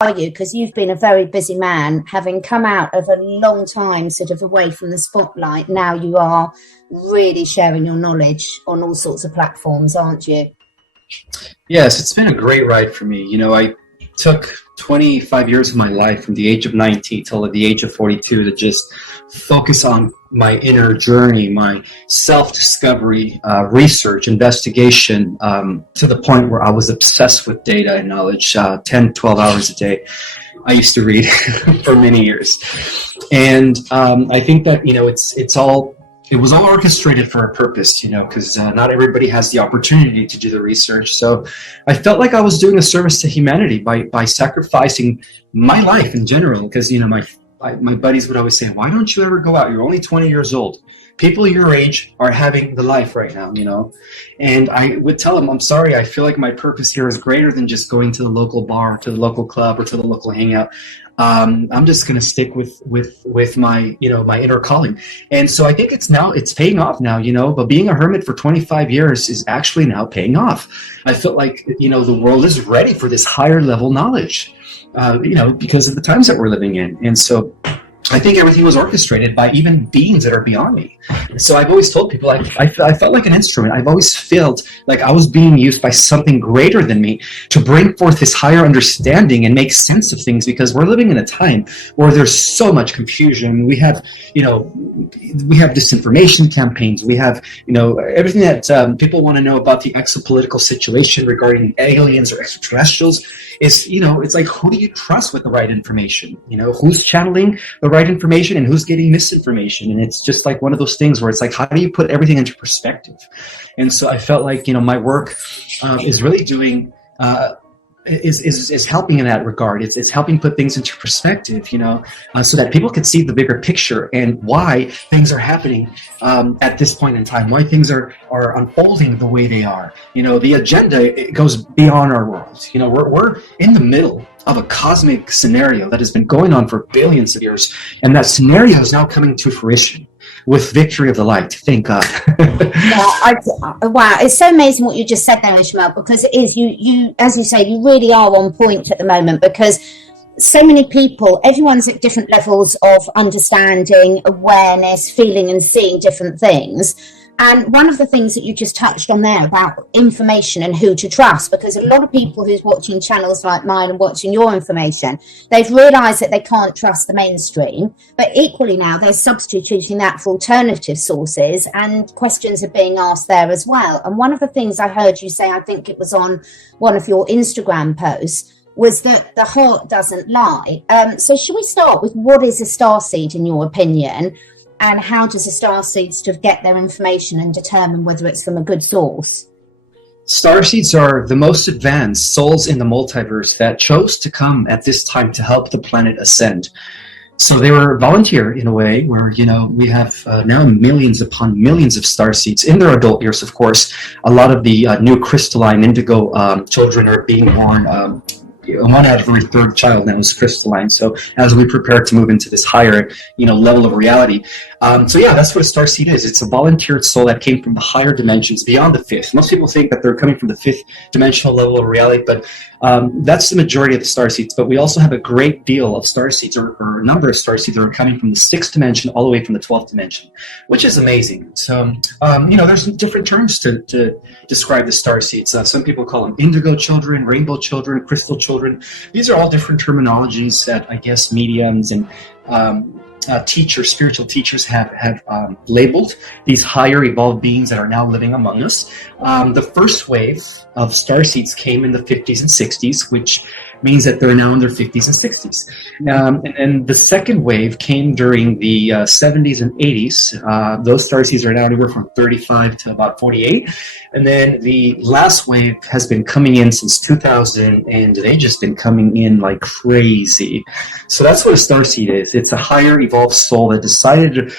are you? Because you've been a very busy man, having come out of a long time sort of away from the spotlight. Now you are really sharing your knowledge on all sorts of platforms, aren't you? Yes, it's been a great ride for me. I took 25 years of my life from the age of 19 till the age of 42 to just focus on my inner journey, my self-discovery, research, investigation, to the point where I was obsessed with data and knowledge, 10, 12 hours a day. I used to read for many years. And I think that, it was all orchestrated for a purpose, because not everybody has the opportunity to do the research. So I felt like I was doing a service to humanity by sacrificing my life in general, because, my buddies would always say, why don't you ever go out? You're only 20 years old. People your age are having the life right now, And I would tell them, I'm sorry, I feel like my purpose here is greater than just going to the local bar, to the local club, or to the local hangout. I'm just going to stick with my, my inner calling. And so I think it's paying off now, but being a hermit for 25 years is actually now paying off. I felt like, the world is ready for this higher level knowledge, because of the times that we're living in. And so I think everything was orchestrated by even beings that are beyond me. So I've always told people I felt like an instrument. I've always felt like I was being used by something greater than me to bring forth this higher understanding and make sense of things, because we're living in a time where there's so much confusion. We have disinformation campaigns. We have, everything that people want to know about the exopolitical situation regarding aliens or extraterrestrials is, it's like, who do you trust with the right information? Who's channeling the right information and who's getting misinformation? And it's just like one of those things where it's like, how do you put everything into perspective? And so I felt like, my work is really doing is helping in that regard. It's helping put things into perspective, so that people can see the bigger picture and why things are happening at this point in time, why things are unfolding the way they are. The agenda, it goes beyond our world. We're in the middle of a cosmic scenario that has been going on for billions of years, and that scenario is now coming to fruition with victory of the light. Thank God. Wow, it's so amazing what you just said there, Ismael, because it is, you as you say, you really are on point at the moment, because so many people, everyone's at different levels of understanding, awareness, feeling and seeing different things. And one of the things that you just touched on there about information and who to trust, because a lot of people who's watching channels like mine and watching your information, they've realised that they can't trust the mainstream, but equally now they're substituting that for alternative sources, and questions are being asked there as well. And one of the things I heard you say, I think it was on one of your Instagram posts, was that the heart doesn't lie. So should we start with what is a starseed in your opinion? And how does a starseed sort of get their information and determine whether it's from a good source? Starseeds are the most advanced souls in the multiverse that chose to come at this time to help the planet ascend. So they were volunteer in a way where, we have now millions upon millions of starseeds in their adult years, of course. A lot of the new crystalline indigo children are being born. One out of every third child now is crystalline. So as we prepare to move into this higher, level of reality. So yeah, that's what a starseed is. It's a volunteered soul that came from the higher dimensions beyond the fifth. Most people think that they're coming from the fifth dimensional level of reality, but that's the majority of the starseeds. But we also have a great deal of starseeds, or a number of starseeds that are coming from the sixth dimension all the way from the 12th dimension, which is amazing. So, there's different terms to describe the starseeds. Some people call them indigo children, rainbow children, crystal children. These are all different terminologies that I guess mediums and spiritual teachers have labeled these higher evolved beings that are now living among us. The first wave of starseeds came in the 50s and 60s, which means that they're now in their 50s and 60s. And the second wave came during the 70s and 80s. Those starseeds are now anywhere from 35 to about 48. And then the last wave has been coming in since 2000, and they've just been coming in like crazy. So that's what a starseed is. It's a higher evolved soul that decided to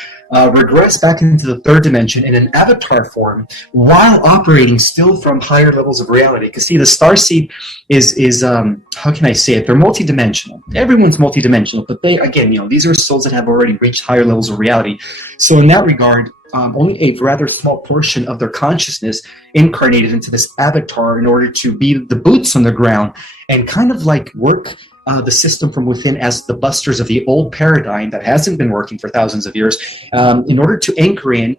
regress back into the third dimension in an avatar form while operating still from higher levels of reality. Because see, the starseed is how can I say it? They're multidimensional. Everyone's multidimensional, but they, again, these are souls that have already reached higher levels of reality. So in that regard, only a rather small portion of their consciousness incarnated into this avatar in order to be the boots on the ground and kind of like work the system from within as the busters of the old paradigm that hasn't been working for thousands of years, in order to anchor in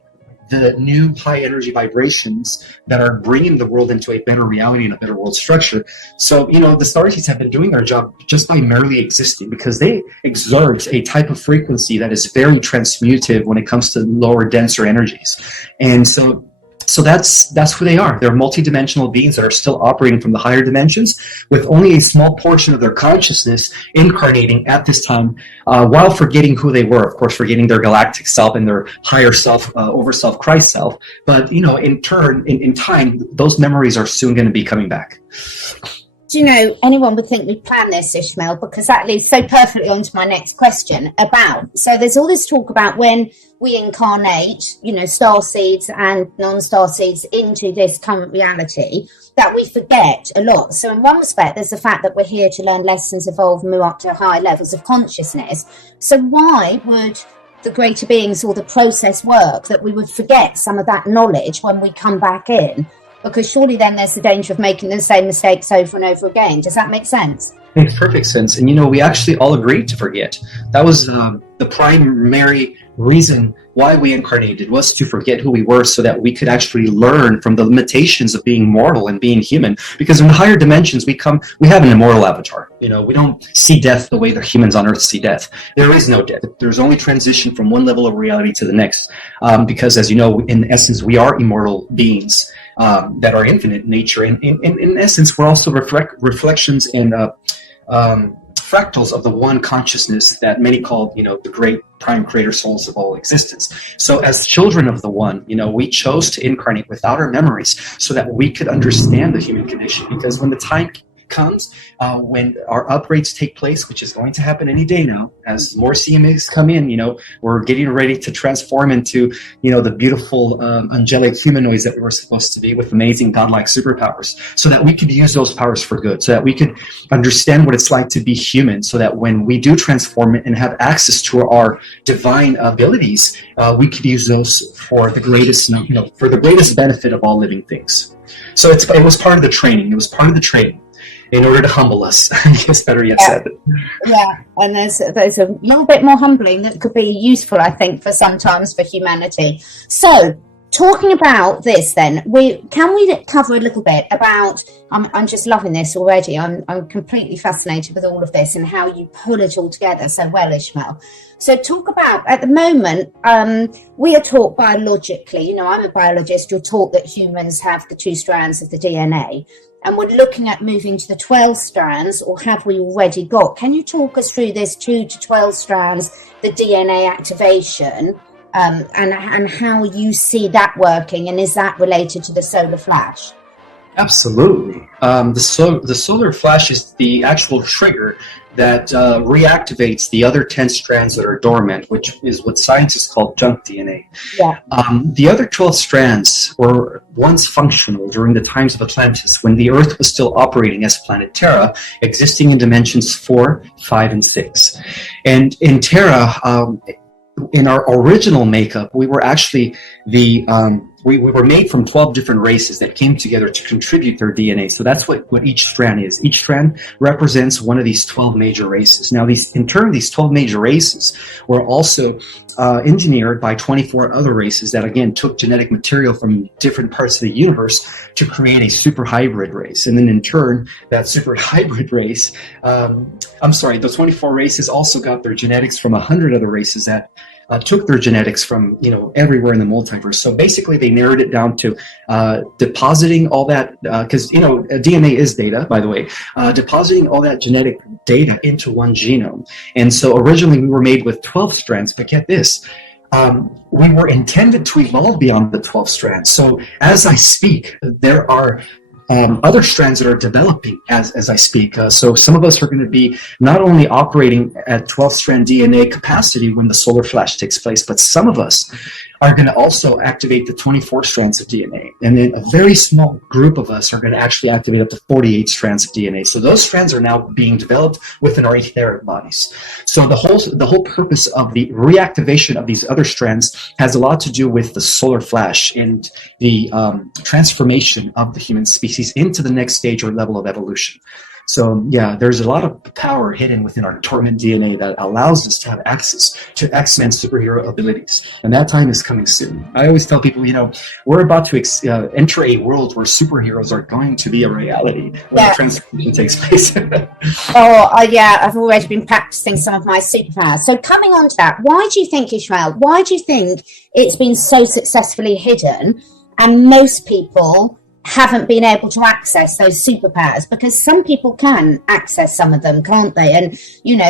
the new high energy vibrations that are bringing the world into a better reality and a better world structure. So, the starseeds have been doing their job just by merely existing, because they exert a type of frequency that is very transmutive when it comes to lower, denser energies. And so that's who they are. They're multidimensional beings that are still operating from the higher dimensions, with only a small portion of their consciousness incarnating at this time, while forgetting who they were, of course, forgetting their galactic self and their higher self, over self, Christ self. But, in turn, in time, those memories are soon going to be coming back. Do you know, anyone would think we planned this, Ismael, because that leads so perfectly on to my next question so there's all this talk about when we incarnate, star seeds and non-star seeds into this current reality, that we forget a lot. So in one respect, there's the fact that we're here to learn lessons, evolve, move up to higher levels of consciousness. So why would the greater beings or the process work that we would forget some of that knowledge when we come back in? Because surely then there's the danger of making the same mistakes over and over again. Does that make sense? Makes perfect sense. And, we actually all agreed to forget. That was the primary reason why we incarnated, was to forget who we were so that we could actually learn from the limitations of being mortal and being human. Because in the higher dimensions, we have an immortal avatar. We don't see death the way the humans on Earth see death. There is no death. There's only transition from one level of reality to the next. Because as you know, in essence, we are immortal beings that are infinite in nature. And in essence, we're also reflections and fractals of the one consciousness that many call, the great prime creator souls of all existence. So as children of the one, we chose to incarnate without our memories so that we could understand the human condition. Because when the time comes, when our upgrades take place, which is going to happen any day now, as more CMAs come in, we're getting ready to transform into, the beautiful angelic humanoids that we were supposed to be, with amazing godlike superpowers, so that we could use those powers for good, so that we could understand what it's like to be human, so that when we do transform and have access to our divine abilities, we could use those for the greatest, for the greatest benefit of all living things. So it was part of the training. It was part of the training, in order to humble us. Yes, better yet said. Yeah, and there's a little bit more humbling that could be useful, I think, for sometimes for humanity. So, talking about this, then, can we cover a little bit about? I'm just loving this already. I'm completely fascinated with all of this and how you pull it all together so well, Ismael. So, talk about, at the moment, we are taught biologically. I'm a biologist. You're taught that humans have the 2 strands of the DNA. And we're looking at moving to the 12 strands, or have we already got? Can you talk us through this 2 to 12 strands, the DNA activation, and how you see that working, and is that related to the solar flash? Absolutely. The solar flash is the actual trigger that reactivates the other 10 strands that are dormant, which is what scientists call junk DNA. Yeah. The other 12 strands were once functional during the times of Atlantis, when the Earth was still operating as planet Terra, existing in dimensions 4, 5, and 6. And in Terra, in our original makeup, we were actually we were made from 12 different races that came together to contribute their DNA. So that's what each strand is. Each strand represents one of these 12 major races. Now, these 12 major races were also engineered by 24 other races that, again, took genetic material from different parts of the universe to create a super hybrid race. And then in turn, that super hybrid race, the 24 races also got their genetics from 100 other races that took their genetics from, everywhere in the multiverse. So basically they narrowed it down to depositing all that, because, DNA is data, by the way, depositing all that genetic data into one genome. And so originally we were made with 12 strands, but get this, we were intended to evolve beyond the 12 strands. So as I speak, there are other strands that are developing as I speak. So some of us are going to be not only operating at 12-strand DNA capacity when the solar flash takes place, but some of us are going to also activate the 24 strands of DNA. And then a very small group of us are going to actually activate up to 48 strands of DNA. So those strands are now being developed within our etheric bodies. So the whole purpose of the reactivation of these other strands has a lot to do with the solar flash and the transformation of the human species into the next stage or level of evolution. So yeah, there's a lot of power hidden within our dormant DNA that allows us to have access to X-Men superhero abilities. And that time is coming soon. I always tell people, we're about to enter a world where superheroes are going to be a reality when the transformation takes place. Yeah, I've already been practicing some of my superpowers. So coming on to that, why do you think, Ismael, why do you think it's been so successfully hidden and most people haven't been able to access those superpowers? Because some people can access some of them, can't they? And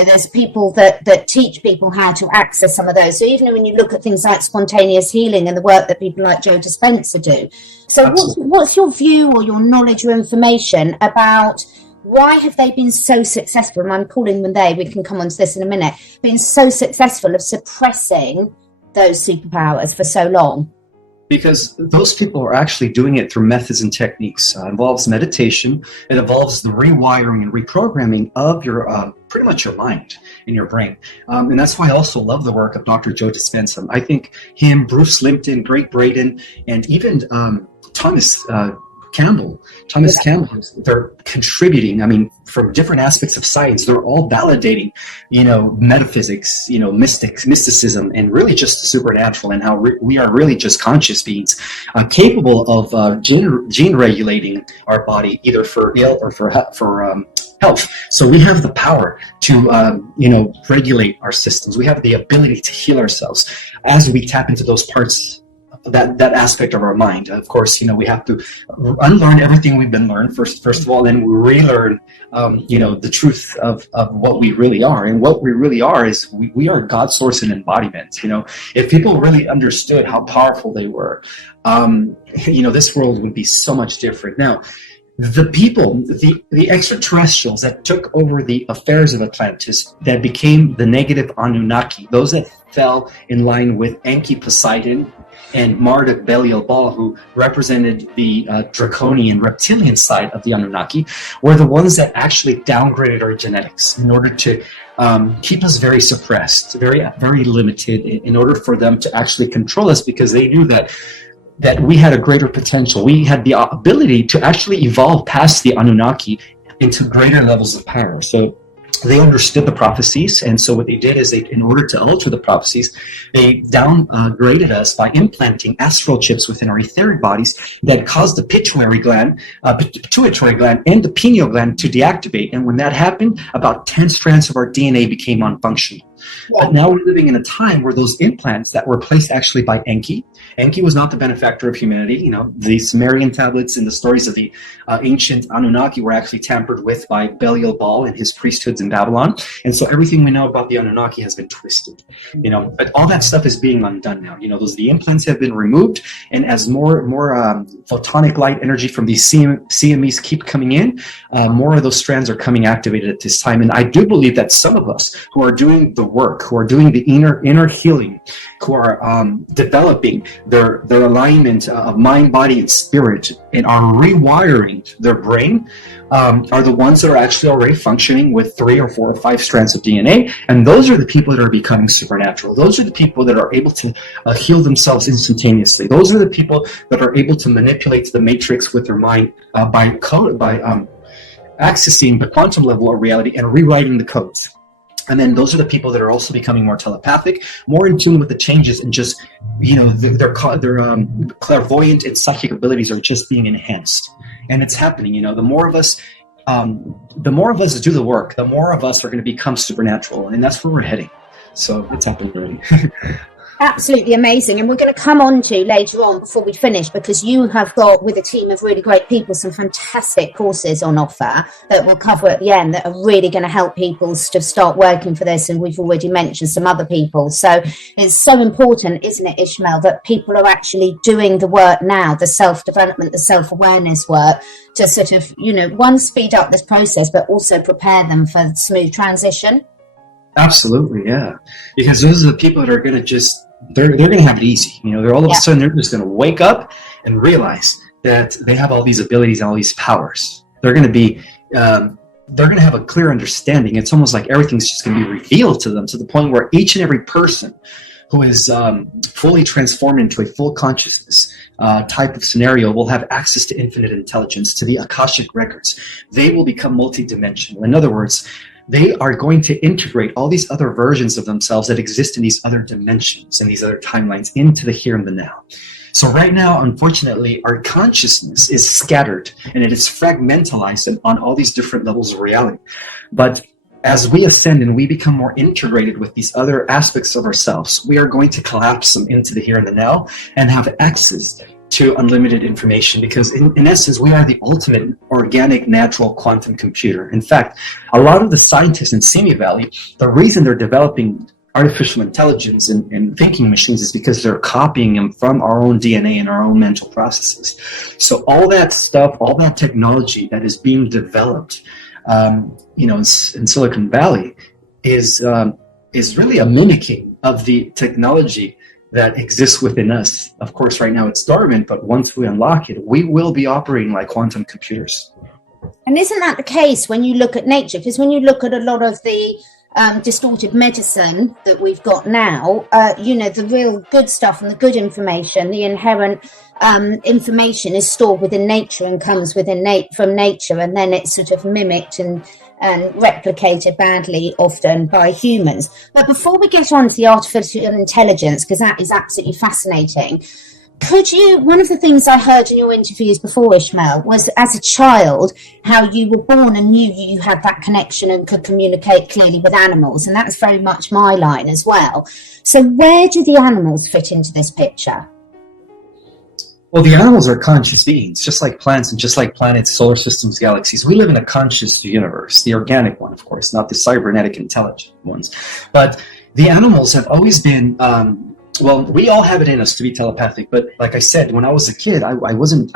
there's people that teach people how to access some of those. So even when you look at things like spontaneous healing and the work that people like Joe Dispenza do, so what's your view or your knowledge or information about why have they been so successful? And I'm calling them they, we can come on to this in a minute, been so successful of suppressing those superpowers for so long? Because those people are actually doing it through methods and techniques. It involves meditation. It involves the rewiring and reprogramming of your pretty much your mind and your brain. And that's why I also love the work of Dr. Joe Dispenza. I think him, Bruce Lipton, Greg Braden, and even Thomas Campbell, they're contributing. I mean, from different aspects of science, they're all validating, metaphysics, mysticism, and really just the supernatural, and how we are really just conscious beings, capable of gene regulating our body, either for ill or for health. So we have the power to, regulate our systems. We have the ability to heal ourselves as we tap into those parts, that aspect of our mind. Of course, we have to unlearn everything we've been learned first of all, then we relearn the truth of what we really are. And what we really are is we are God's source and embodiment. If people really understood how powerful they were, this world would be so much different. Now, the people, the extraterrestrials that took over the affairs of Atlantis, that became the negative Anunnaki, those that fell in line with Enki Poseidon and Marduk Belial Baal, who represented the draconian reptilian side of the Anunnaki, were the ones that actually downgraded our genetics in order to keep us very suppressed, very, very limited, in order for them to actually control us, because they knew that we had a greater potential. We had the ability to actually evolve past the Anunnaki into greater levels of power. So they understood the prophecies, and so what they did is in order to alter the prophecies, they downgraded us by implanting astral chips within our etheric bodies that caused the pituitary gland and the pineal gland to deactivate. And when that happened, about 10 strands of our DNA became unfunctional. Yeah. But now we're living in a time where those implants that were placed actually by Enki was not the benefactor of humanity. The Sumerian tablets and the stories of the ancient Anunnaki were actually tampered with by Belial Baal and his priesthoods in Babylon. And so everything we know about the Anunnaki has been twisted. But all that stuff is being undone now. The implants have been removed, and as more photonic light energy from these CMEs keep coming in, more of those strands are coming activated at this time. And I do believe that some of us who are doing the work, who are doing the inner healing, who are developing their alignment of mind, body, and spirit, and are rewiring their brain, are the ones that are actually already functioning with 3 or 4 or 5 strands of DNA. And those are the people that are becoming supernatural. Those are the people that are able to heal themselves instantaneously. Those are the people that are able to manipulate the matrix with their mind by accessing the quantum level of reality and rewriting the codes. And then those are the people that are also becoming more telepathic, more in tune with the changes, and just, their clairvoyant and psychic abilities are just being enhanced. And it's happening. The more of us do the work, the more of us are going to become supernatural, and that's where we're heading. So it's happening already. Absolutely amazing. And we're going to come on to later on before we finish, because you have got, with a team of really great people, some fantastic courses on offer that we'll cover at the end that are really going to help people to start working for this. And we've already mentioned some other people. So it's so important, isn't it, Ismael, that people are actually doing the work now, the self-development, the self-awareness work, to sort of, one, speed up this process, but also prepare them for smooth transition. Absolutely, yeah. Because those are the people that are going to they're going to have it easy. They're all of a sudden, they're just going to wake up and realize that they have all these abilities and all these powers. They're going to have a clear understanding. It's almost like everything's just going to be revealed to them, to the point where each and every person who is fully transformed into a full consciousness type of scenario will have access to infinite intelligence, to the Akashic records. They will become multidimensional. In other words, they are going to integrate all these other versions of themselves that exist in these other dimensions and these other timelines into the here and the now. So right now, unfortunately, our consciousness is scattered and it is fragmentalized on all these different levels of reality. But as we ascend and we become more integrated with these other aspects of ourselves, we are going to collapse them into the here and the now and have access to unlimited information, because in essence, we are the ultimate organic, natural quantum computer. In fact, a lot of the scientists in Simi Valley, the reason they're developing artificial intelligence and thinking machines is because they're copying them from our own DNA and our own mental processes. So all that stuff, all that technology that is being developed, in Silicon Valley is really a mimicking of the technology that exists within us. Of course, right now it's dormant, but once we unlock it, we will be operating like quantum computers. And isn't that the case when you look at nature? Because when you look at a lot of the distorted medicine that we've got now, the real good stuff and the good information, the inherent information is stored within nature and comes from nature, and then it's sort of mimicked and replicated badly often by humans. But before we get on to the artificial intelligence, because that is absolutely fascinating, one of the things I heard in your interviews before, Ismael, was as a child, how you were born and knew you had that connection and could communicate clearly with animals. And that's very much my line as well. So where do the animals fit into this picture? Well, the animals are conscious beings, just like plants and just like planets, solar systems, galaxies. We live in a conscious universe, the organic one, of course, not the cybernetic intelligent ones. But the animals have always been, we all have it in us to be telepathic. But like I said, when I was a kid, I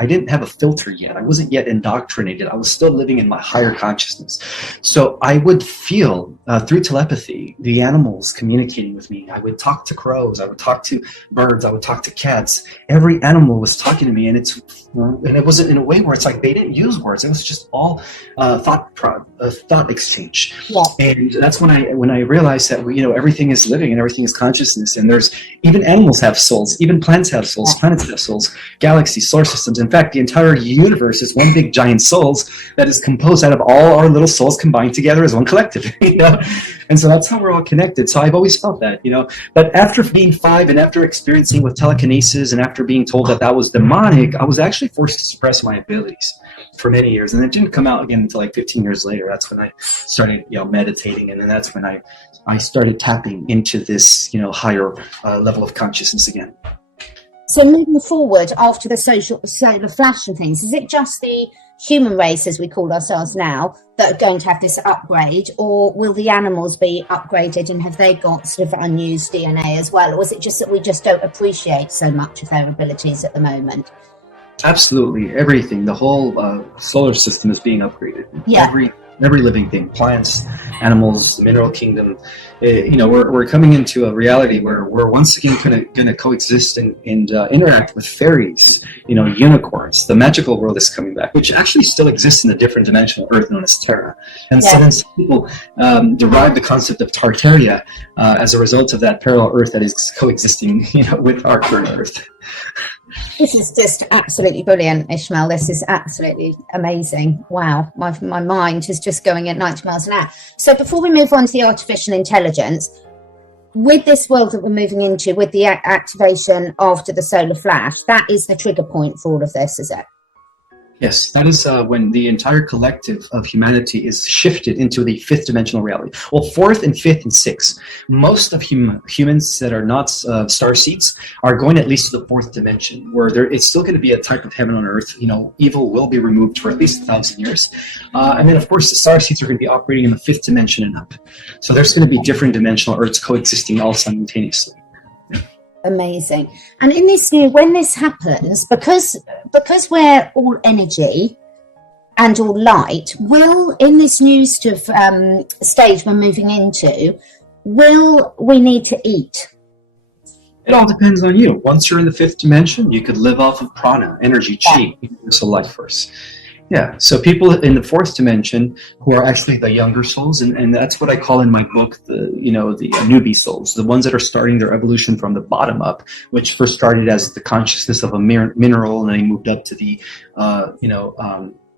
didn't have a filter yet. I wasn't yet indoctrinated. I was still living in my higher consciousness. So I would feel through telepathy, the animals communicating with me. I would talk to crows. I would talk to birds. I would talk to cats. Every animal was talking to me, and it wasn't in a way where it's like they didn't use words. It was just all thought exchange. Yeah. And that's when I realized that everything is living and everything is consciousness, and even animals have souls, even plants have souls, planets have souls, galaxies, solar systems. In fact, the entire universe is one big giant souls that is composed out of all our little souls combined together as one collective. And so that's how we're all connected. So I've always felt that, But after being 5 and after experiencing with telekinesis and after being told that was demonic, I was actually forced to suppress my abilities for many years. And it didn't come out again until like 15 years later. That's when I started, meditating. And then that's when I started tapping into this, higher level of consciousness again. So moving forward after the solar flash and things, is it just the human race, as we call ourselves now, that are going to have this upgrade, or will the animals be upgraded and have they got sort of unused DNA as well? Or is it just that we just don't appreciate so much of their abilities at the moment? Absolutely. Everything. The whole solar system is being upgraded. Yeah. Every living thing, plants, animals, the mineral kingdom. We're coming into a reality where we're once again going to coexist and interact with fairies, unicorns. The magical world is coming back, which actually still exists in a different dimensional Earth known as Terra. And so then some people derive the concept of Tartaria as a result of that parallel Earth that is coexisting, with our current Earth. This is just absolutely brilliant, Ismael. This is absolutely amazing. Wow, my mind is just going at 90 miles an hour. So before we move on to the artificial intelligence, with this world that we're moving into, with the activation after the solar flash, that is the trigger point for all of this, is it? Yes, that is when the entire collective of humanity is shifted into the 5th dimensional reality. Well, 4th and 5th and 6th. Most of humans that are not star seeds are going at least to the 4th dimension, where it's still going to be a type of heaven on earth. Evil will be removed for at least 1,000 years. And then, of course, the star seeds are going to be operating in the 5th dimension and up. So there's going to be different dimensional Earths coexisting all simultaneously. Amazing. And in this when this happens, because we're all energy and all light, in this new sort of stage we're moving into, will we need to eat? It all depends on you. Once you're in the 5th dimension, you could live off of prana, energy, chi, universal life force. Yeah, so people in the fourth dimension who are actually the younger souls, and that's what I call in my book the newbie souls, the ones that are starting their evolution from the bottom up, which first started as the consciousness of a mineral, and then they moved up to the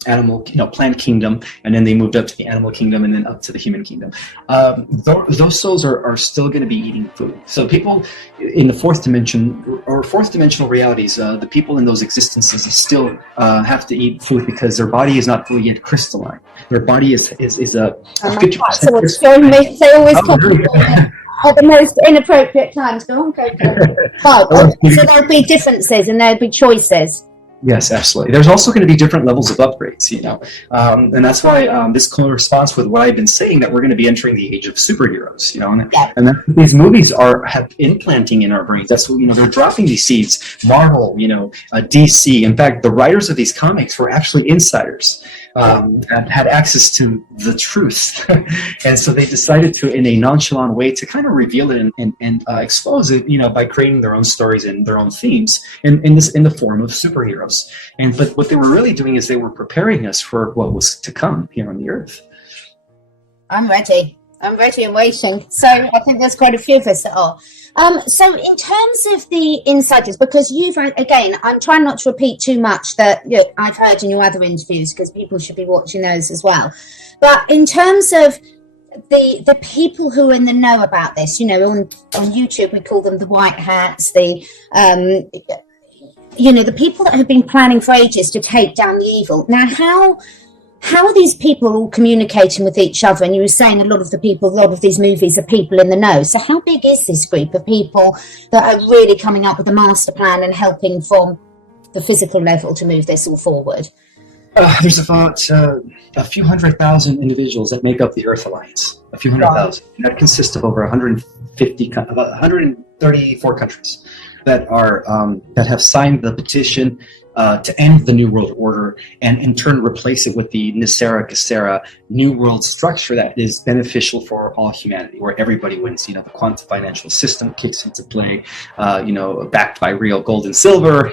animal, plant kingdom, and then they moved up to the animal kingdom, and then up to the human kingdom. Those souls are still going to be eating food. So people in the fourth dimension or fourth dimensional realities, the people in those existences still have to eat food because their body is not fully yet crystalline. Their body is a 50%. So what's showing me, they always come at the most inappropriate times. Go on, go. So there'll be differences and there'll be choices. Yes, absolutely. There's also going to be different levels of upgrades, and that's why this corresponds with what I've been saying, that we're going to be entering the age of superheroes, and that's what these movies have implanting in our brains. That's what, they're dropping these seeds. Marvel, DC. In fact, the writers of these comics were actually insiders that had access to the truth, and so they decided to, in a nonchalant way, to kind of reveal it and expose it, by creating their own stories and their own themes in the form of superheroes. But what they were really doing is they were preparing us for what was to come here on the earth. I'm ready and waiting. So I think there's quite a few of us that are. So in terms of the insiders, because again, I'm trying not to repeat too much that I've heard in your other interviews, because people should be watching those as well. But in terms of the people who are in the know about this, on YouTube we call them the white hats, the people that have been planning for ages to take down the evil. Now, how are these people all communicating with each other? And you were saying a lot of these movies are people in the know. So how big is this group of people that are really coming up with a master plan and helping from the physical level to move this all forward? There's about a few 100,000 individuals that make up the Earth Alliance. A few 100,000. That consists of over 134 countries that have signed the petition to end the New World Order and in turn replace it with the Nisera Gesera New World structure that is beneficial for all humanity, where everybody wins. The quantum financial system kicks into play, backed by real gold and silver,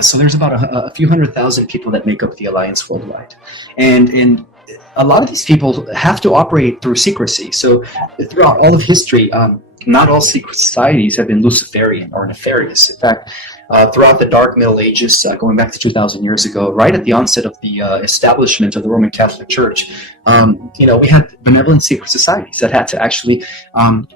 so there's about a few 100,000 people that make up the Alliance worldwide. And a lot of these people have to operate through secrecy. So throughout all of history, not all secret societies have been Luciferian or nefarious. In fact, throughout the Dark Middle Ages, going back to 2,000 years ago, right at the onset of the establishment of the Roman Catholic Church, we had benevolent secret societies that had to actually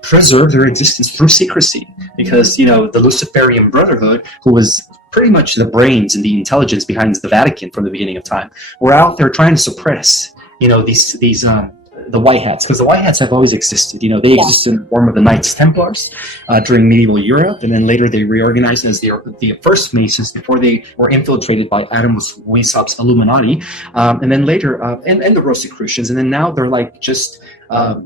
preserve their existence through secrecy, because, the Luciferian Brotherhood, who was pretty much the brains and the intelligence behind the Vatican from the beginning of time, were out there trying to suppress, the White Hats, because the White Hats have always existed. They existed in the form of the Knights Templars during medieval Europe, and then later they reorganized as the first Masons before they were infiltrated by Adamus Weishaupt's Illuminati, and then later and the Rosicrucians, and then now they're like just a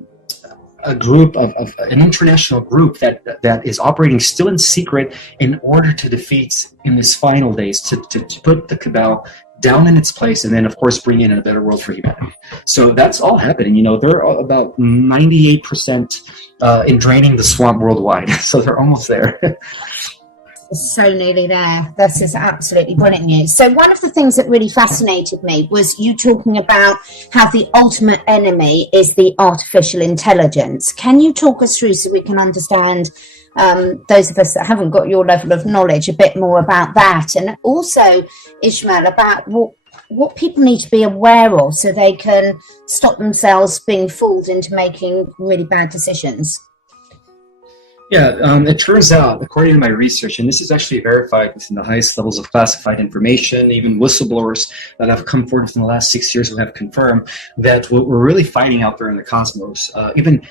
group of an international group that is operating still in secret in order to defeat, in these final days, to put the cabal down in its place, and then of course bring in a better world for humanity. So that's all happening. They're about 98% in draining the swamp worldwide. So they're almost there. So nearly there. This is absolutely brilliant news. So one of the things that really fascinated me was you talking about how the ultimate enemy is the artificial intelligence. Can you talk us through, so we can understand, those of us that haven't got your level of knowledge, a bit more about that, and also, Ismael, about what people need to be aware of so they can stop themselves being fooled into making really bad decisions? Yeah, it turns out, according to my research, and this is actually verified within the highest levels of classified information, even whistleblowers that have come forward within the last 6 years who have confirmed that what we're really fighting out there in the cosmos, even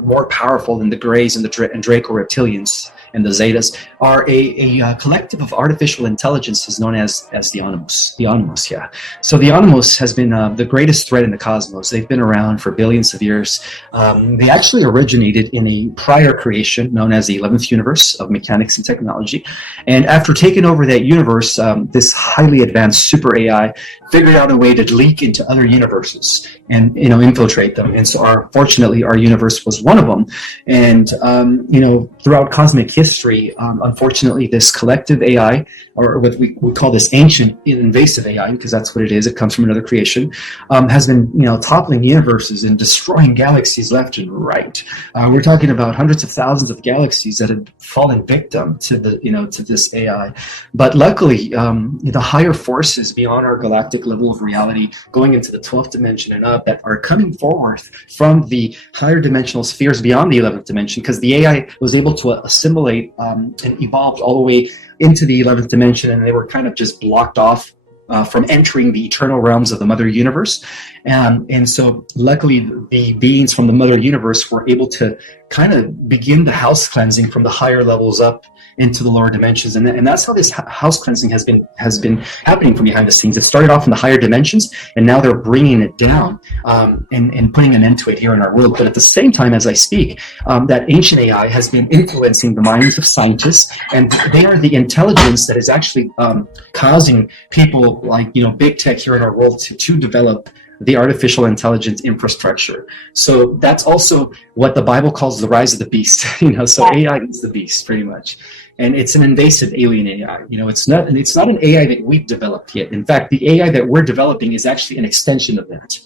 more powerful than the Greys and the Draco reptilians and the Zetas, are a collective of artificial intelligences known as the Animus. The Animus, yeah. So the Animus has been the greatest threat in the cosmos. They've been around for billions of years. They actually originated in a prior creation known as the 11th universe of mechanics and technology. And after taking over that universe, this highly advanced super AI figured out a way to leak into other universes and infiltrate them. And so fortunately our universe was one of them. And throughout cosmic history, unfortunately, this collective AI, or what we call this ancient invasive AI, because that's what it is, it comes from another creation, has been, toppling universes and destroying galaxies left and right. We're talking about hundreds of thousands of galaxies that have fallen victim to to this AI. But luckily, the higher forces beyond our galactic level of reality, going into the 12th dimension and up, that are coming forward from the higher dimensional spheres beyond the 11th dimension, because the AI was able to assimilate and evolved all the way into the 11th dimension, and they were kind of just blocked off from entering the eternal realms of the Mother Universe. And so luckily, the beings from the Mother Universe were able to kind of begin the house cleansing from the higher levels up into the lower dimensions. And that's how this house cleansing has been happening from behind the scenes. It started off in the higher dimensions, and now they're bringing it down and putting an end to it here in our world. But at the same time, as I speak, that ancient AI has been influencing the minds of scientists, and they are the intelligence that is actually causing people like, big tech here in our world to develop the artificial intelligence infrastructure. So that's also what the Bible calls the rise of the beast. So AI is the beast, pretty much. And it's an invasive alien AI. It's not an AI that we've developed yet. In fact, the AI that we're developing is actually an extension of that.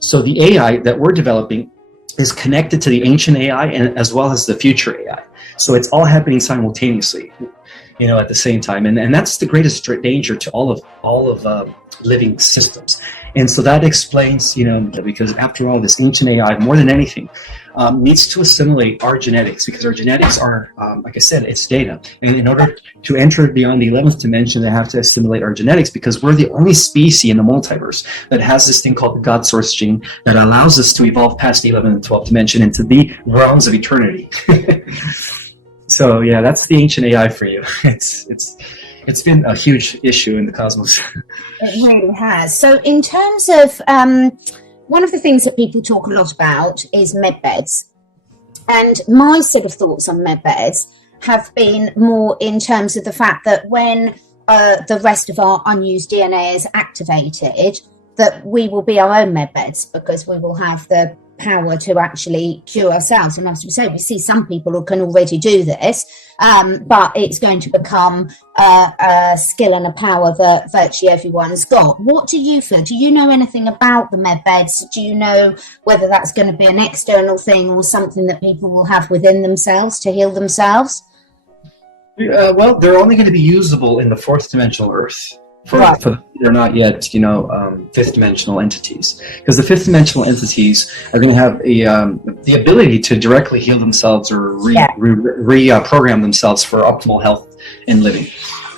So the AI that we're developing is connected to the ancient AI and as well as the future AI. So it's all happening simultaneously, at the same time. And that's the greatest danger to all of living systems. And so that explains, because after all, this ancient AI, more than anything, needs to assimilate our genetics, because our genetics are, like I said, it's data. And in order to enter beyond the 11th dimension, they have to assimilate our genetics, because we're the only species in the multiverse that has this thing called the God Source gene that allows us to evolve past the 11th and 12th dimension into the realms of eternity. So yeah, that's the ancient AI for you. It's been a huge issue in the cosmos. It really has. So in terms of one of the things that people talk a lot about is medbeds. And my sort of thoughts on medbeds have been more in terms of the fact that when the rest of our unused DNA is activated, that we will be our own medbeds, because we will have the power to actually cure ourselves. And as we say, we see some people who can already do this, but it's going to become a skill and a power that virtually everyone's got. What do you feel? Do you know anything about the medbeds? Do you know whether that's going to be an external thing or something that people will have within themselves to heal themselves? Well, they're only going to be usable in the fourth dimensional Earth. They're not yet, fifth dimensional entities, because the fifth dimensional entities are going to have the ability to directly heal themselves or reprogram themselves for optimal health and living.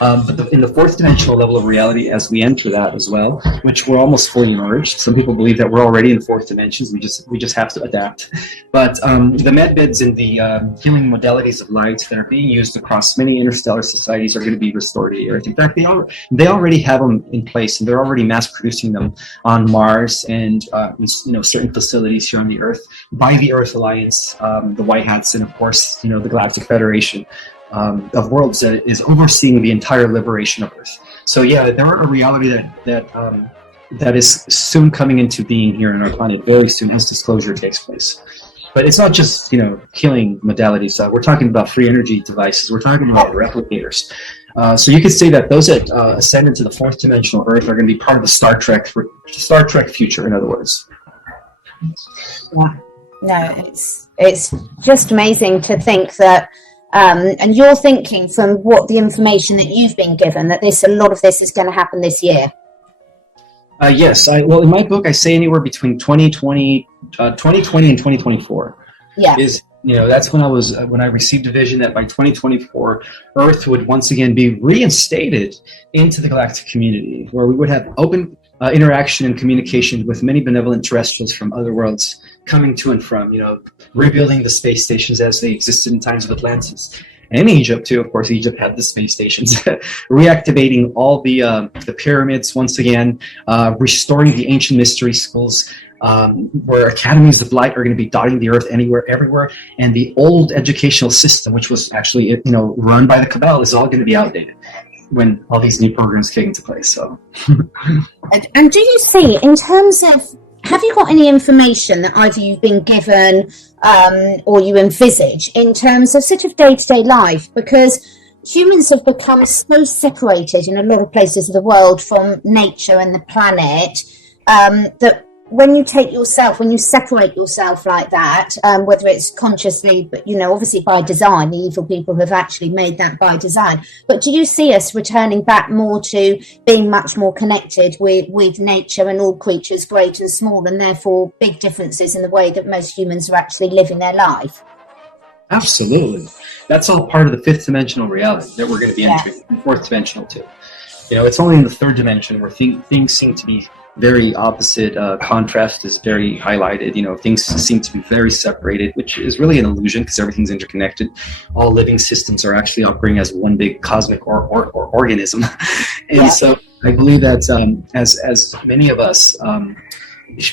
But in the fourth dimensional level of reality, as we enter that as well, which we're almost fully emerged. Some people believe that we're already in fourth dimensions. We just have to adapt. But the medbeds and the healing modalities of light that are being used across many interstellar societies are going to be restored to the Earth. In fact, they already have them in place, and they're already mass producing them on Mars and certain facilities here on the Earth by the Earth Alliance, the White Hats, and of course the Galactic Federation of Worlds that is overseeing the entire liberation of Earth. So yeah, there are a reality that is soon coming into being here on our planet very soon as disclosure takes place. But it's not just healing modalities. We're talking about free energy devices. We're talking about replicators. So you could say that those that ascend into the fourth dimensional Earth are going to be part of the Star Trek future. In other words. Yeah. No, it's just amazing to think that. And you're thinking from what the information that you've been given that a lot of this is going to happen this year. Yes. In my book, I say anywhere between 2020 and 2024. Yeah. That's when I received a vision that by 2024, Earth would once again be reinstated into the galactic community, where we would have open interaction and communication with many benevolent terrestrials from other worlds coming to and from, rebuilding the space stations as they existed in times of Atlantis. And Egypt too, of course. Egypt had the space stations, reactivating all the pyramids once again, restoring the ancient mystery schools, where academies of light are going to be dotting the earth everywhere, and the old educational system, which was actually run by the cabal, is all going to be outdated when all these new programs kick into place. So, and do you see, in terms of have you got any information that either you've been given or you envisage in terms of sort of day-to-day life? Because humans have become so separated in a lot of places of the world from nature and the planet, that when you separate yourself like that, whether it's consciously, but obviously by design, the evil people have actually made that by design. But do you see us returning back more to being much more connected with nature and all creatures, great and small, and therefore big differences in the way that most humans are actually living their life? Absolutely. That's all part of the fifth dimensional reality that we're going to be entering, fourth dimensional too. It's only in the third dimension where things seem to be very opposite. Contrast is very highlighted. Things seem to be very separated, which is really an illusion because everything's interconnected. All living systems are actually operating as one big cosmic organism. And so I believe that as many of us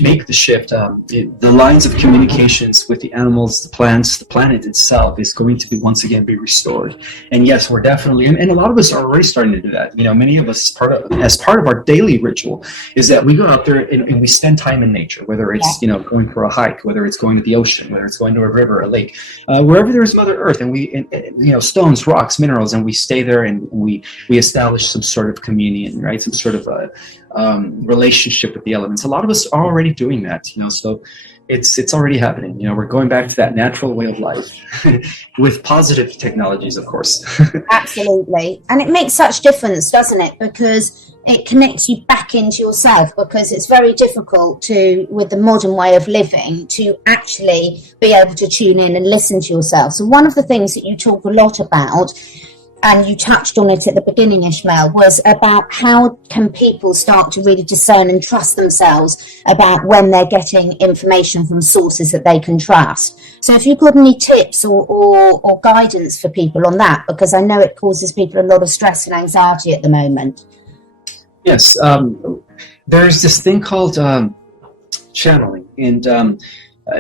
make the shift, the lines of communications with the animals, the plants, the planet itself is going to once again be restored. And yes, we're definitely, and a lot of us are already starting to do that. Many of us, as part of our daily ritual, is that we go out there and we spend time in nature, whether it's going for a hike, whether it's going to the ocean, whether it's going to a river, a lake, wherever there is Mother Earth, and we stones, rocks, minerals, and we stay there and we establish some sort of communion, right? Some sort of relationship with the elements. A lot of us are already doing that, so it's already happening. We're going back to that natural way of life with positive technologies, of course. Absolutely. And it makes such difference, doesn't it? Because it connects you back into yourself, because it's very difficult with the modern way of living, to actually be able to tune in and listen to yourself. So one of the things that you talk a lot about, and you touched on it at the beginning, Ismael, was about how can people start to really discern and trust themselves about when they're getting information from sources that they can trust. So if you've got any tips or guidance for people on that, because I know it causes people a lot of stress and anxiety at the moment. Yes, there's this thing called channeling, and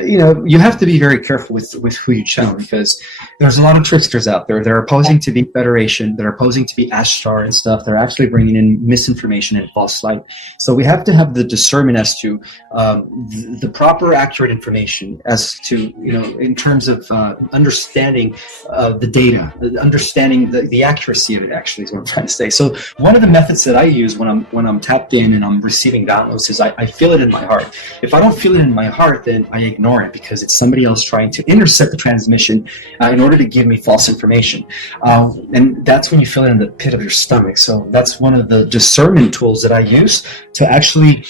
you have to be very careful with who you channel, because there's a lot of tricksters out there. They're opposing to be Federation. They're opposing to be Ashtar and stuff. They're actually bringing in misinformation and false light. So we have to have the discernment as to the proper, accurate information as to, in terms of understanding the data, understanding the accuracy of it, actually, is what I'm trying to say. So one of the methods that I use when I'm tapped in and I'm receiving downloads is I feel it in my heart. If I don't feel it in my heart, then I ignore it, because it's somebody else trying to intercept the transmission in order to give me false information. And that's when you feel it in the pit of your stomach. So that's one of the discernment tools that I use to actually,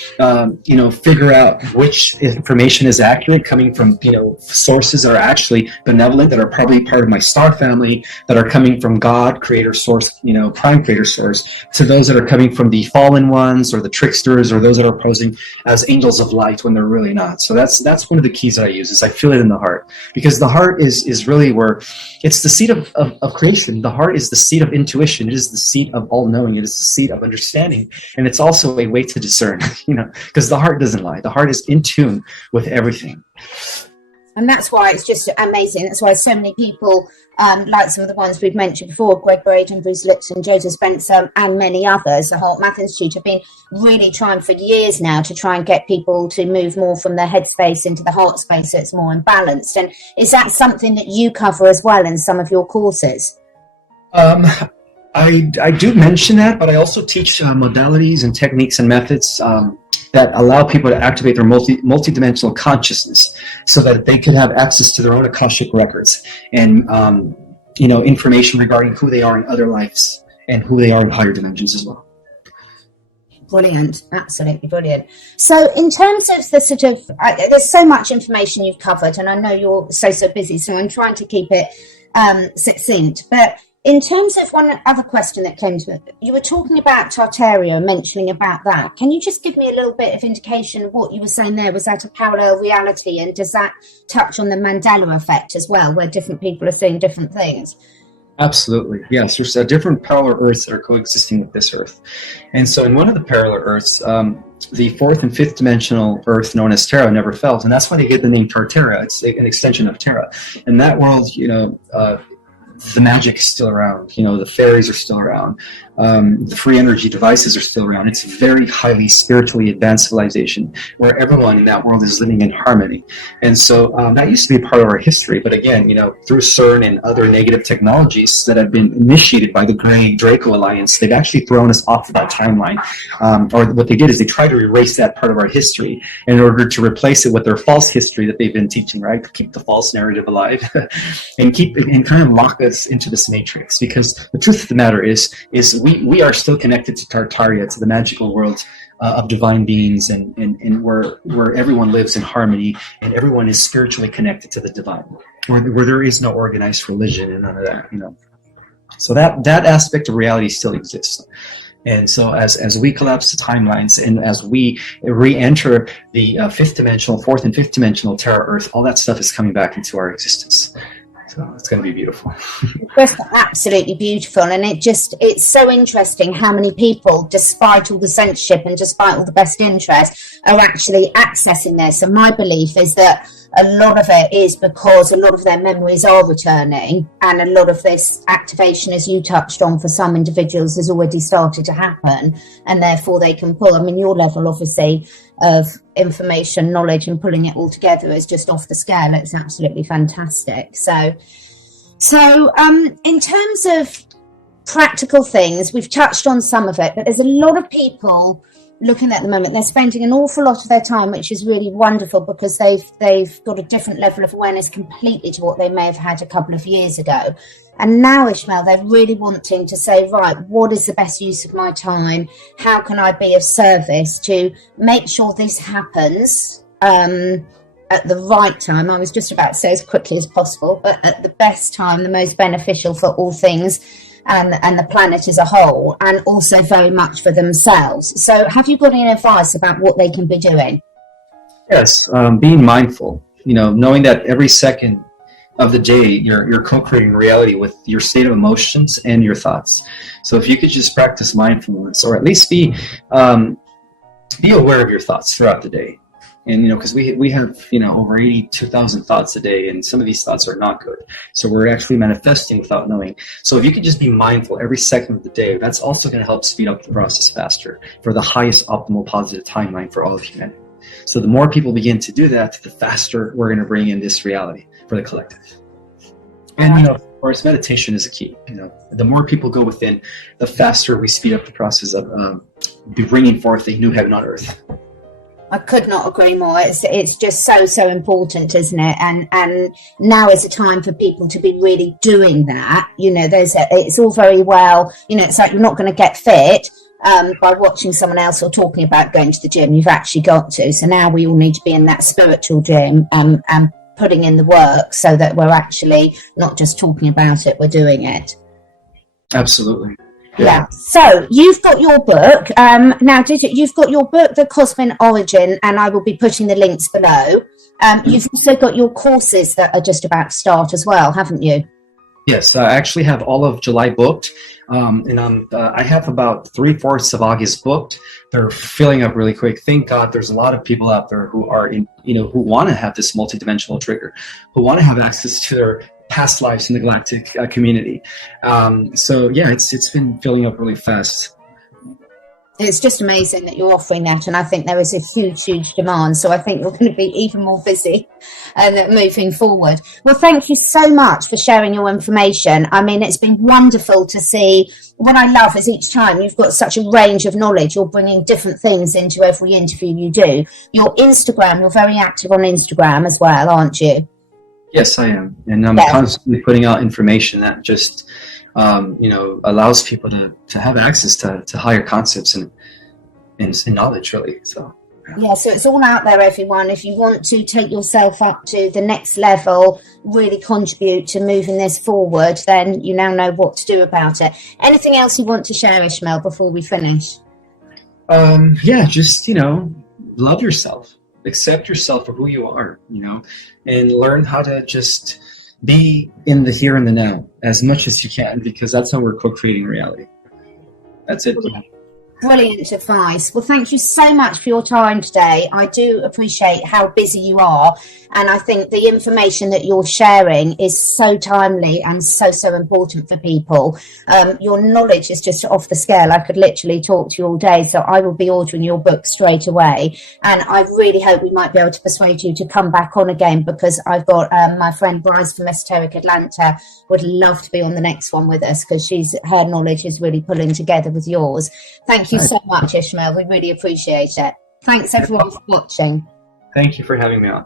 figure out which information is accurate, coming from, sources that are actually benevolent, that are probably part of my star family, that are coming from God, creator source, prime creator source, to those that are coming from the fallen ones or the tricksters, or those that are posing as angels of light when they're really not. So that's one of the keys that I use, is I feel it in the heart, because the heart is really where it's the seat of creation. The heart is the seat of intuition. It is the seat of all knowing. It is the seat of understanding, and it's also a way to discern, because the heart doesn't lie. The heart is in tune with everything. And that's why it's just amazing. That's why so many people, like some of the ones we've mentioned before, Greg Braden, Bruce Lipton, Joseph Spencer, and many others, the Heart Math Institute, have been really trying for years now to try and get people to move more from their head space into the heart space, so it's more imbalanced. And is that something that you cover as well in some of your courses? I do mention that, but I also teach modalities and techniques and methods that allow people to activate their multidimensional consciousness, so that they could have access to their own Akashic records and information regarding who they are in other lives and who they are in higher dimensions as well. Brilliant, absolutely brilliant. So in terms of the sort of, there's so much information you've covered, and I know you're so busy, so I'm trying to keep it succinct. But in terms of one other question that came to it, you were talking about Tartaria, mentioning about that. Can you just give me a little bit of indication of what you were saying there? Was that a parallel reality? And does that touch on the Mandela effect as well, where different people are seeing different things? Absolutely. Yes, there's different parallel Earths that are coexisting with this Earth. And so in one of the parallel Earths, the fourth and fifth dimensional Earth, known as Terra, never felt. And that's why they get the name Tartaria. It's an extension of Terra. In that world, the magic is still around. The fairies are still around. The free energy devices are still around. It's a very highly spiritually advanced civilization where everyone in that world is living in harmony. And so that used to be part of our history. But again, through CERN and other negative technologies that have been initiated by the Grey Draco Alliance, they've actually thrown us off of that timeline. Or what they did is they tried to erase that part of our history in order to replace it with their false history that they've been teaching, right? To keep the false narrative alive and kind of lock us into this matrix. Because the truth of the matter is we are still connected to Tartaria, to the magical world of divine beings, and where everyone lives in harmony and everyone is spiritually connected to the divine, where there is no organized religion and none of that. So that aspect of reality still exists. And so as we collapse the timelines and as we re-enter the fourth and fifth dimensional Terra Earth, all that stuff is coming back into our existence. So it's going to be beautiful. It's absolutely beautiful. And it's so interesting how many people, despite all the censorship and despite all the best interest, are actually accessing this. And my belief is that a lot of it is because a lot of their memories are returning, and a lot of this activation, as you touched on, for some individuals has already started to happen, and therefore they can pull. I mean, your level, obviously, of information, knowledge, and pulling it all together is just off the scale. It's absolutely fantastic. So in terms of practical things, we've touched on some of it, but there's a lot of people looking at the moment. They're spending an awful lot of their time, which is really wonderful, because they've got a different level of awareness completely to what they may have had a couple of years ago. And now, Ismael, they're really wanting to say, right, what is the best use of my time? How can I be of service to make sure this happens at the right time? I was just about to say as quickly as possible, but at the best time, the most beneficial for all things and the planet as a whole, and also very much for themselves. So have you got any advice about what they can be doing? Yes, being mindful, knowing that every second of the day you're co-creating reality with your state of emotions and your thoughts. So if you could just practice mindfulness, or at least be aware of your thoughts throughout the day. And, because we have, over 82,000 thoughts a day, and some of these thoughts are not good. So we're actually manifesting without knowing. So if you could just be mindful every second of the day, that's also going to help speed up the process faster for the highest optimal positive timeline for all of humanity. So the more people begin to do that, the faster we're going to bring in this reality for the collective. And, of course, meditation is a key. The more people go within, the faster we speed up the process of bringing forth a new heaven on earth. I could not agree more. It's just so important, isn't it? And now is a time for people to be really doing that. It's all very well. It's like you're not going to get fit by watching someone else or talking about going to the gym. You've actually got to. So now we all need to be in that spiritual gym and putting in the work, so that we're actually not just talking about it, we're doing it. Absolutely. Yeah. So you've got your book now. You've got your book, The Cosmic Origin, and I will be putting the links below. You've also got your courses that are just about to start as well, haven't you? Yes, I actually have all of July booked, and I have about 3/4 of August booked. They're filling up really quick. Thank God, there's a lot of people out there who are who want to have this multidimensional trigger, who want to have access to their past lives in the galactic community. So yeah, it's been filling up really fast. It's just amazing that you're offering that, and I think there is a huge demand. So I think you're going to be even more busy moving forward. Well, thank you so much for sharing your information. I mean, it's been wonderful to see. What I love is each time you've got such a range of knowledge. You're bringing different things into every interview you do. Your Instagram, you're very active on Instagram as well, aren't you? Yes, I am, and I'm constantly putting out information that just allows people to have access to higher concepts and knowledge, really. So so it's all out there, everyone. If you want to take yourself up to the next level, really contribute to moving this forward, then you now know what to do about it. Anything else you want to share, Ismael, before we finish? Just love yourself, accept yourself for who you are, and learn how to just be in the here and the now as much as you can, because that's how we're co-creating reality. That's it. Brilliant advice. Well, thank you so much for your time today. I do appreciate how busy you are. And I think the information that you're sharing is so timely and so important for people. Your knowledge is just off the scale. I could literally talk to you all day. So I will be ordering your book straight away. And I really hope we might be able to persuade you to come back on again, because I've got my friend Bryce from Esoteric Atlanta would love to be on the next one with us, because her knowledge is really pulling together with yours. Thank you so much, Ismael. We really appreciate it. Thanks everyone for watching. Thank you for having me on.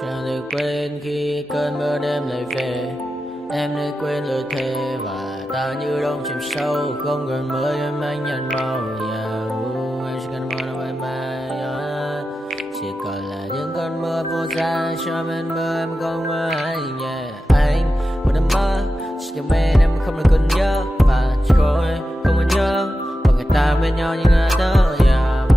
Chẳng thể quên khi cơn mưa đêm lại về. Em đã quên lời thề và ta như đông chìm sâu. Không còn mới em anh nhận màu. Em chỉ cần mơ đâu em bay. Chỉ còn là những cơn mưa vô giá. Cho bên mơ em không mơ anh. Anh một đêm mơ. Chỉ cần bên em không được cơn nhớ. Và chỉ có em không muốn nhớ. Và người ta bên nhau như ngã tớ.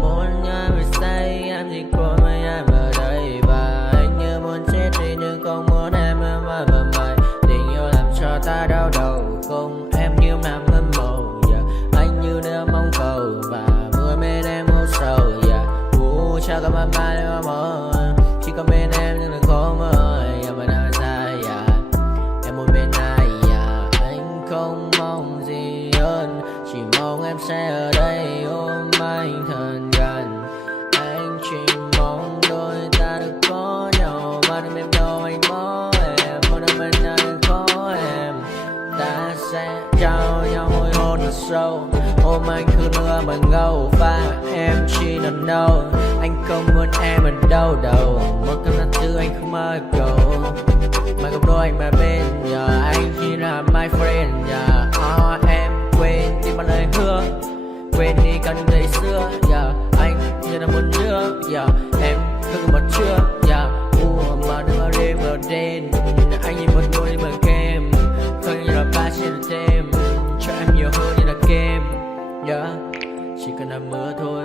Muốn nhớ vì say em chỉ có mấy em ở đây. Và anh như muốn chết đi nhưng không muốn em mơ mày. Tình yêu làm cho ta đau đầu. Không em như nằm mơ mộng. Anh như đeo mong cầu. Và mưa bên em u sầu. Chắc có mà mai em mơ. Chỉ có bên em nhưng đừng có mơ. Em ở nơi xa. Em muốn bên ai. Anh không mong gì hơn. Chỉ mong em sẽ ở đây ôm anh thật gần. Anh chỉ mong đôi ta được có nhau. Mà đừng em đâu anh có em. Một đôi bên anh có em. Ta sẽ trao nhau môi hôn thật sâu. Ôm anh cứ nữa mà ngâu. Và em chỉ nằm đâu. Anh không muốn em ở đâu đâu. Một cơn gió thứ anh không mơ cầu. Mà không đôi anh mà bên giờ. Anh chỉ là my friend. Em quên đi bao lời hứa. Quên đi cả những ngày xưa. Anh như là muốn nhớ. Em không còn chưa. Mà đừng ở đêm ở đêm. Anh nhìn một đôi bằng kem. Không như là ba trên thêm. Cho em nhiều hơn như là kem. Chỉ cần là mưa thôi.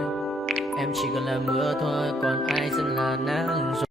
Em chỉ cần là mưa thôi. Còn ai sẽ là nắng rồi.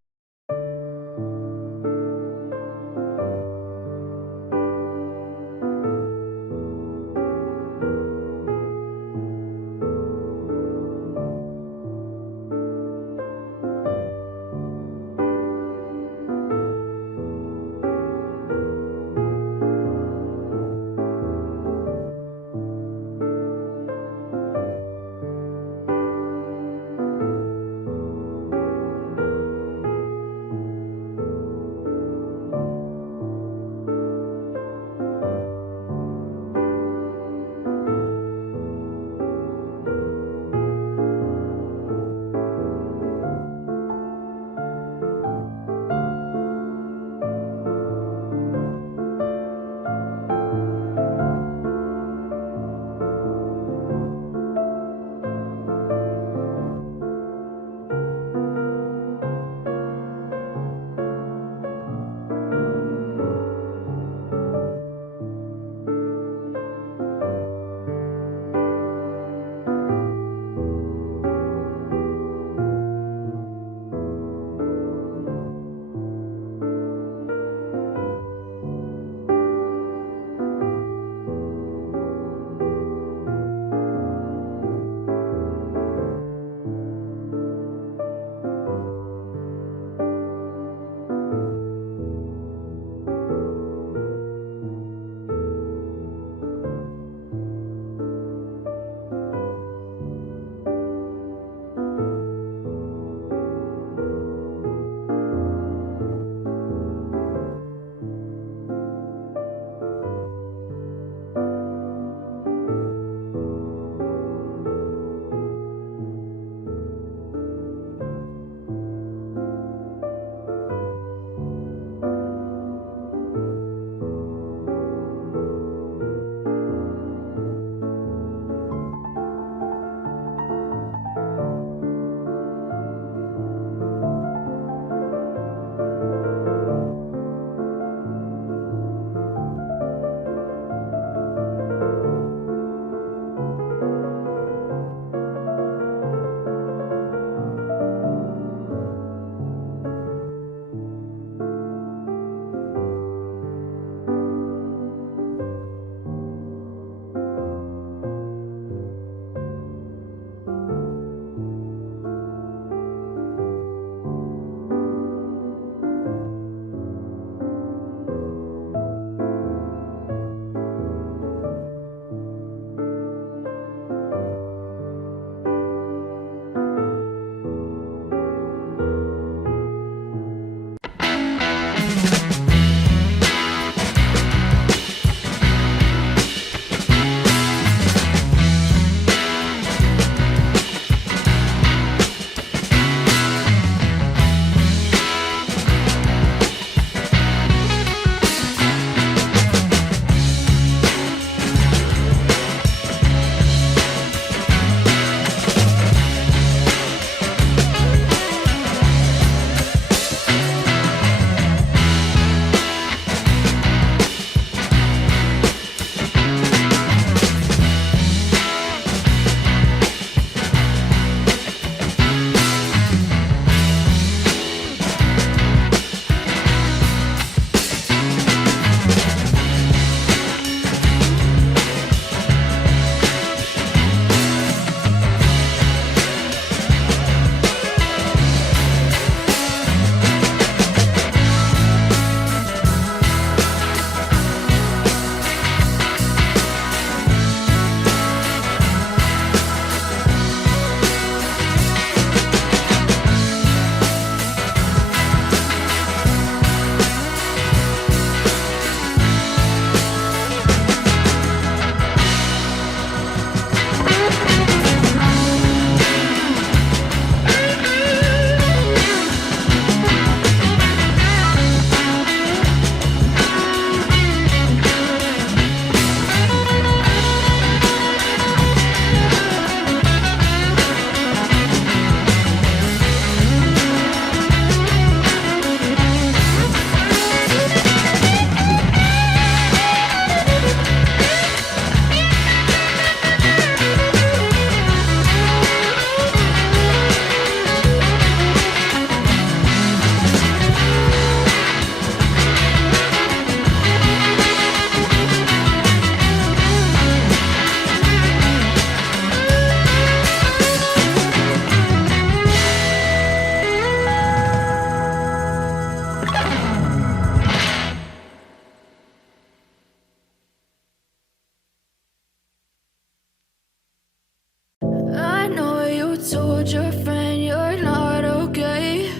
told your friend you're not okay?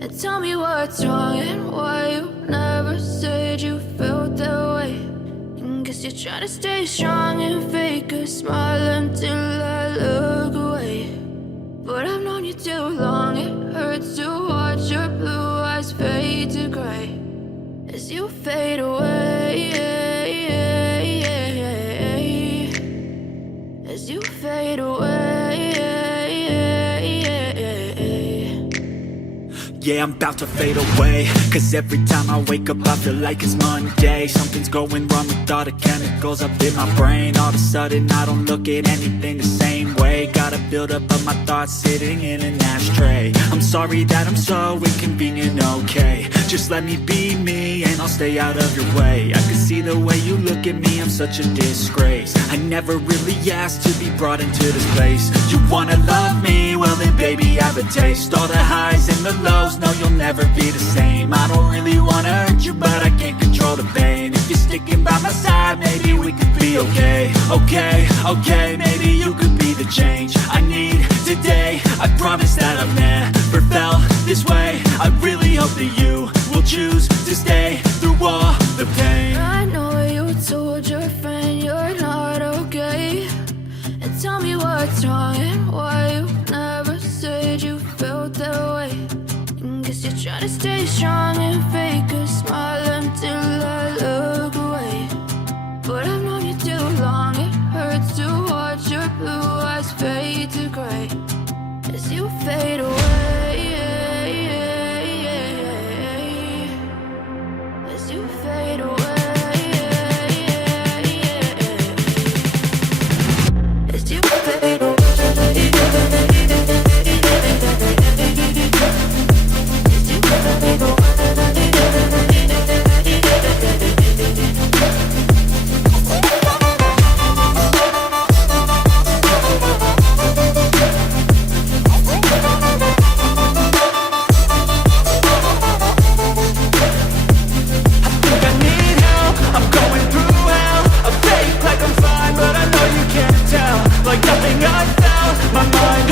And tell me what's wrong and why you never said you felt that way. And guess you're trying to stay strong and fake a smile until I look away. But I've known you too long, it hurts to watch your blue eyes fade to gray as you fade away, as you fade away. Yeah, I'm about to fade away, cause every time I wake up I feel like it's Monday. Something's going wrong with all the chemicals up in my brain. All of a sudden I don't look at anything the same way. Gotta build up of my thoughts sitting in an ashtray. I'm sorry that I'm so inconvenient, okay? Just let me be me and I'll stay out of your way. I can see the way you look at me, I'm such a disgrace. I never really asked to be brought into this place. You wanna love me? Well then baby have a taste. All the highs and the lows, no you'll never be the same. I don't really wanna hurt you but I can't control the pain. If you're sticking by my side, maybe we could be okay. Okay, maybe you could be the change I need today. I promise that I've never felt this way. I really hope that you will choose to stay through all the pain. I know you told your friend you're not okay. And tell me what's wrong and why you never said you felt that way. And guess you're trying to stay strong and fake a smile until I look away. But I've known you too long, it hurts to watch your blue eyes fade to gray as you fade away, as you fade away, as you fade away. Like nothing I found, my mind